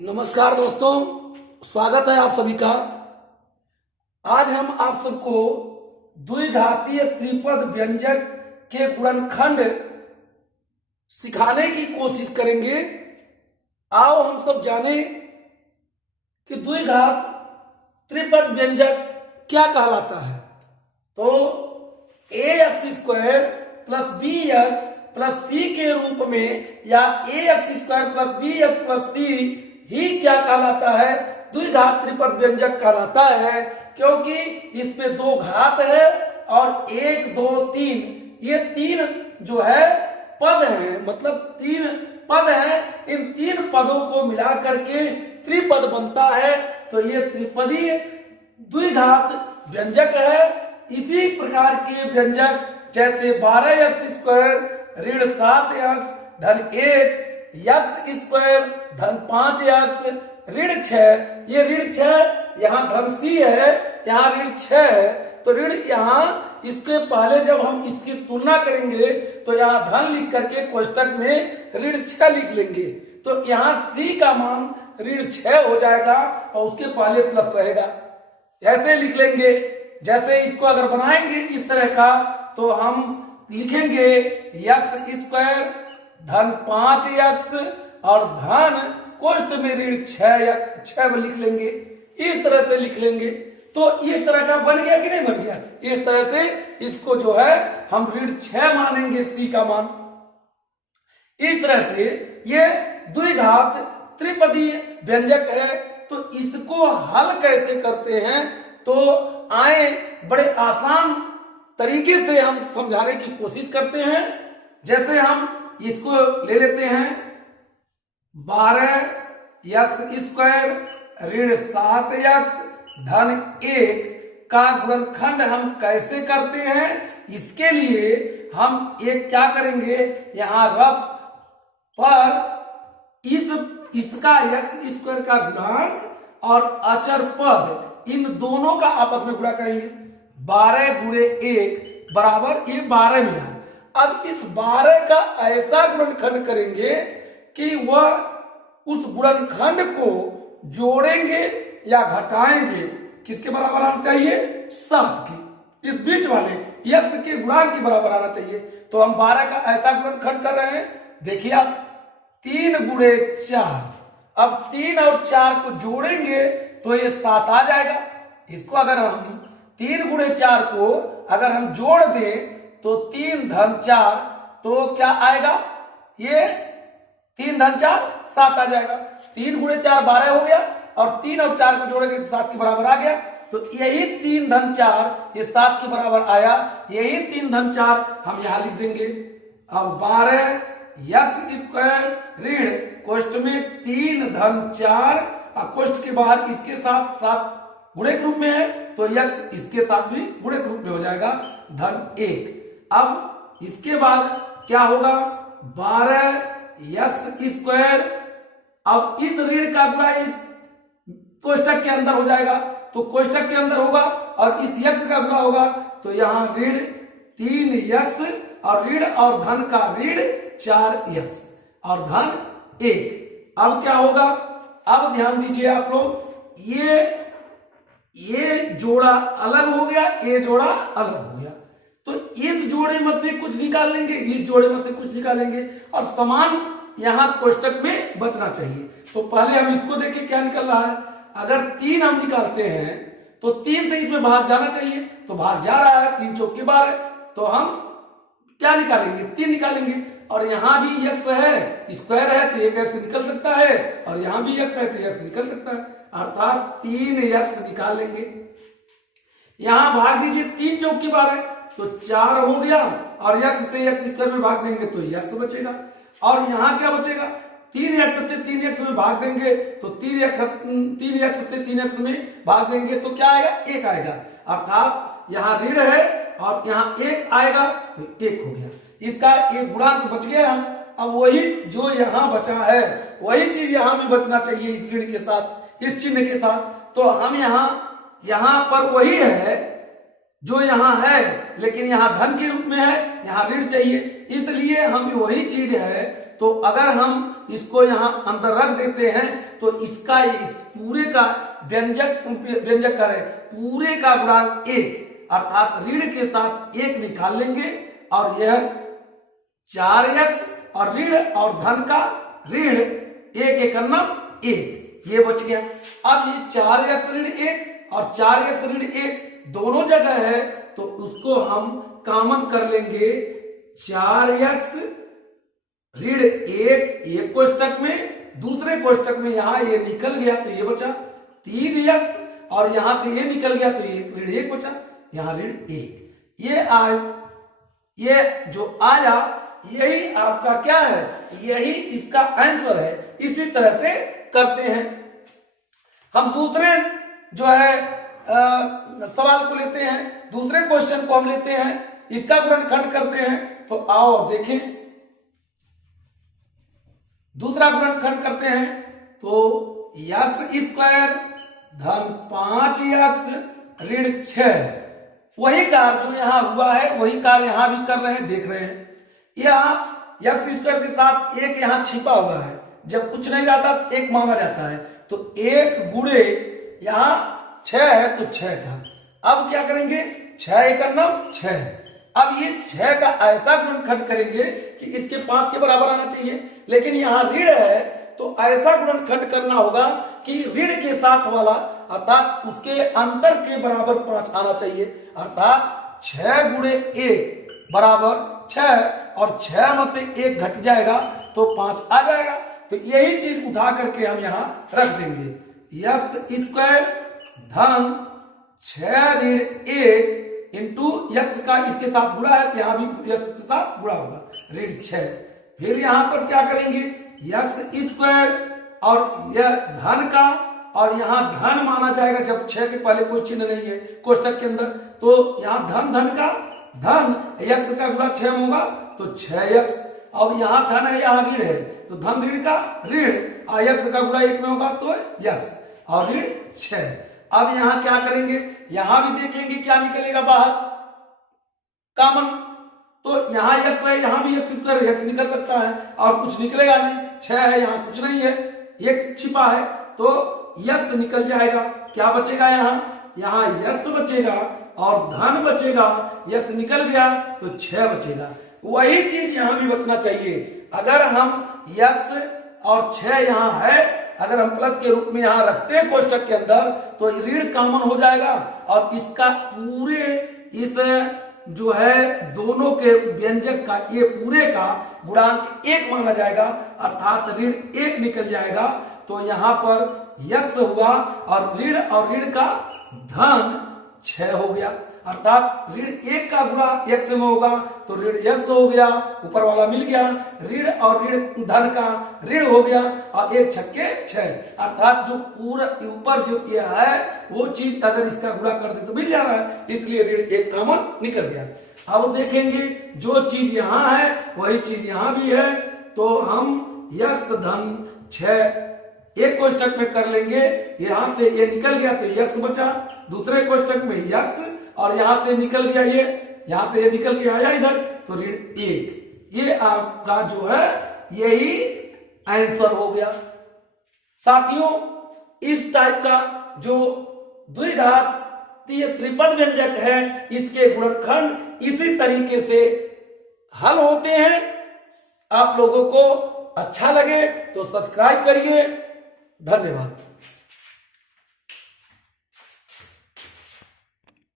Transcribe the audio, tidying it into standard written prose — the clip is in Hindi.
नमस्कार दोस्तों, स्वागत है आप सभी का। आज हम आप सबको द्विघातीय त्रिपद व्यंजक के गुणनखंड सिखाने की कोशिश करेंगे। आओ हम सब जाने कि द्विघात त्रिपद व्यंजक क्या कहलाता है। तो ax² plus bx plus c के रूप में या ax² plus bx plus c ही क्या कहलाता है, द्विघात त्रिपद व्यंजक कहलाता है। क्योंकि इसमें दो घात है और एक दो तीन, ये तीन जो है पद हैं, मतलब तीन पद हैं। इन तीन पदों को मिला करके त्रिपद बनता है, तो ये त्रिपदी द्विघात व्यंजक है। इसी प्रकार के व्यंजक जैसे 12x² ऋण 7x धन 1 x² धन 5x ऋण 6, ये ऋण 6 यहाँ धन c है, यहाँ ऋण 6 है, तो ऋण यहाँ इसके पहले जब हम इसकी तुलना करेंगे तो यहाँ धन लिख करके कोष्टक में ऋण 6 लिख लेंगे, तो यहाँ c का मान ऋण 6 हो जाएगा और उसके पहले प्लस रहेगा। ऐसे लिख लेंगे। जैसे इसको अगर बनाएंगे इस तरह का, तो हम लिखेंगे x² धन 5x और धन कोष्ठ में ऋण 6 लिख लेंगे। इस तरह से लिख लेंगे तो इस तरह का बन गया कि नहीं बन गया। इस तरह से इसको जो है हम ऋण 6 मानेंगे, c का मान। इस तरह से ये द्विघात त्रिपदी व्यंजक है। तो इसको हल कैसे करते हैं, तो आए बड़े आसान तरीके से हम समझाने की कोशिश करते हैं। जैसे हम इसको ले लेते हैं 12x² ऋण 7x धन 1 का गुणनखंड हम कैसे करते हैं। इसके लिए हम एक क्या करेंगे, यहाँ रफ पर इसका x² का गुणांक और अचर पद इन दोनों का आपस में गुणा करेंगे। 12 गुणे 1 बराबर ये 12 मिला। अब इस 12 का ऐसा गुणनखंड करेंगे कि वह उस गुणनखंड को जोड़ेंगे या घटाएंगे, किसके बराबर आना चाहिए, 7 के। इस बीच वाले x के गुणांक के बराबर आना चाहिए। तो हम 12 का ऐसा गुणनखंड कर रहे हैं। देखिए आप 3 गुणे 4, अब 3 और 4 को जोड़ेंगे तो ये 7 आ जाएगा। इसको अगर हम 3 गुणे 4 को अगर हम जोड़ दें तो 3 धन 4, तो क्या आएगा, ये 3 धन 4 7 आ जाएगा। 3 गुणे 4 12 हो गया और 3 और 4 को जोड़ेंगे तो 7 के बराबर आ गया। तो यही 3 धन 4 ये 7 के बराबर आया, यही 3 धन 4 हम यहाँ लिख देंगे। अब 12x² ऋण कोष्ठ में 3 धन 4 और कोष्ठ के बाहर इसके साथ 7 गुणक रूप में है, तो x इसके साथ भी गुणक रूप में हो जाएगा धन 1। अब इसके बाद क्या होगा, 12x², अब इस ऋण का गुणा इस कोष्टक के अंदर हो जाएगा, तो कोष्टक के अंदर होगा और इस x का गुणा होगा, तो यहाँ ऋण 3x और ऋण और धन का ऋण 4x और धन 1। अब क्या होगा, अब ध्यान दीजिए आप लोग, ये जोड़ा अलग हो गया, ये जोड़ा अलग हो गया, तो इस जोड़े में से कुछ निकाल लेंगे, इस जोड़े में से कुछ निकालेंगे और समान यहां कोष्टक में बचना चाहिए। तो पहले हम इसको देखें क्या निकल रहा है। अगर 3 हम निकालते हैं तो 3 से इसमें भाग जाना चाहिए, तो भाग जा रहा है, 3 चौके 12, तो हम क्या निकालेंगे, 3 निकालेंगे। और यहां भी x है, स्क्वायर है, तो एक x निकल सकता है, और यहां भी x है तो x निकल सकता है, अर्थात 3x निकाल लेंगे। यहां भाग दीजिए, 3 चौके 12, तो 4 हो गया, और x से x² में भाग देंगे तो x बचेगा। और यहाँ क्या बचेगा, 3x से 3x में भाग देंगे तो 3x से 3x में भाग देंगे तो क्या आएगा, 1 आएगा। अर्थात यहाँ ऋण है और यहाँ 1 आएगा, तो 1 हो गया। इसका एक गुणांक बच गया। अब वही जो यहाँ बचा है वही चीज यहाँ भी बचना चाहिए, इस ऋण के साथ, इस चिन्ह के साथ। तो हम यहाँ पर वही है जो यहाँ है, लेकिन यहाँ धन के रूप में है, यहाँ ऋण चाहिए, इसलिए हम वही चीज है, तो अगर हम इसको यहाँ अंदर रख देते हैं तो इसका इस पूरे का व्यंजक करें, पूरे का गुणांक 1 अर्थात ऋण के साथ 1 निकाल लेंगे और यह 4x और ऋण और धन का ऋण 1 ये बच गया। अब ये 4x ऋण 1 और 4x ऋण 1 दोनों जगह है, तो उसको हम कॉमन कर लेंगे। 4x ऋण 1 कोष्टक में, दूसरे कोष्टक में यहां ये निकल गया तो ये बचा 3x और यहां से ये निकल गया तो ये ऋण 1 बचा, यहां ऋण 1। ये जो आया यही आपका क्या है, यही इसका आंसर है। इसी तरह से करते हैं। हम दूसरे जो है सवाल को लेते हैं, दूसरे क्वेश्चन को हम लेते हैं, इसका गुणनखंड करते हैं। तो आओ देखें, दूसरा गुणनखंड करते हैं तो x² धन 5x ऋण 6, वही कार्य जो यहां हुआ है वही कार्य यहां भी कर रहे हैं, देख रहे हैं। यहाँ x² के साथ 1 यहाँ छिपा हुआ है, जब कुछ नहीं रहता तो 1 माना जाता है, तो 1 गुणे यहाँ 6 है तो 6 का। अब क्या करेंगे, 6 1 9 6। अब ये 6 का ऐसा गुणनखंड करेंगे कि इसके 5 के बराबर आना चाहिए, लेकिन यहाँ ऋण है तो ऐसा गुणनखंड करना होगा कि ऋण के साथ वाला अर्थात उसके अंतर के बराबर 5 आना चाहिए। अर्थात 6 गुणे 1 बराबर 6 और 6 में से 1 घट जाएगा तो 5 आ जाएगा। तो यही चीज उठा करके हम यहाँ रख देंगे। x² धन 6 ऋण 1 इंटू x का इसके साथ गुणा है, यहाँ भी x के साथ गुणा होगा, ऋण 6। फिर यहाँ पर क्या करेंगे, x² और यह धन का, और यहाँ धन माना जाएगा जब 6 के पहले कोई चिन्ह नहीं है कोष्टक के अंदर, तो यहाँ धन का धन, x का गुणा 6 में होगा तो 6x। अब यहाँ धन है यहाँ ऋण है तो धन ऋण का ऋण, और x का गुणा 1 में होगा तो x और ऋण 6। अब यहाँ क्या करेंगे, यहाँ भी देखेंगे क्या निकलेगा बाहर कॉमन, तो यहाँ x है, यहाँ भी x² निकल सकता है और कुछ निकलेगा नहीं। 6 है, यहाँ कुछ नहीं है, 1 छिपा है तो x निकल जाएगा। क्या बचेगा, यहाँ x बचेगा और धन बचेगा, x निकल गया तो 6 बचेगा। वही चीज यहाँ भी बचना चाहिए। अगर हम x और 6 यहाँ है, अगर हम प्लस के रूप में यहाँ रखते हैं कोष्टक के अंदर तो ऋण कॉमन हो जाएगा और इसका पूरे इस जो है दोनों के व्यंजक का ये पूरे का गुणांक 1 माना जाएगा, अर्थात ऋण 1 निकल जाएगा। तो यहाँ पर x हुआ और ऋण का धन 6 हो गया, अर्थात ऋण 1 का गुणा x में होगा तो ऋण x हो गया, ऊपर वाला मिल गया, ऋण और ऋण धन का ऋण हो गया और 1 छक्के 6, अर्थात जो पूरा ऊपर जो ये है वो चीज अगर इसका गुणा कर दे तो मिल जा रहा है, इसलिए ऋण 1 कॉमन निकल गया। अब देखेंगे जो चीज यहाँ है वही चीज यहाँ भी है, तो हम x धन 6 एक कोष्टक में कर लेंगे, यहाँ से ये निकल गया तो x बचा, दूसरे कोष्टक में x और यहाँ से निकल गया ये, यहाँ से ये निकल के आया इधर तो ऋण 1। ये आपका जो है यही आंसर हो गया। साथियों, इस टाइप का जो द्विघातीय त्रिपद व्यंजक है इसके गुणनखंड इसी तरीके से हल होते हैं। आप लोगों को अच्छा लगे तो सब्सक्राइब करिए। धन्यवाद।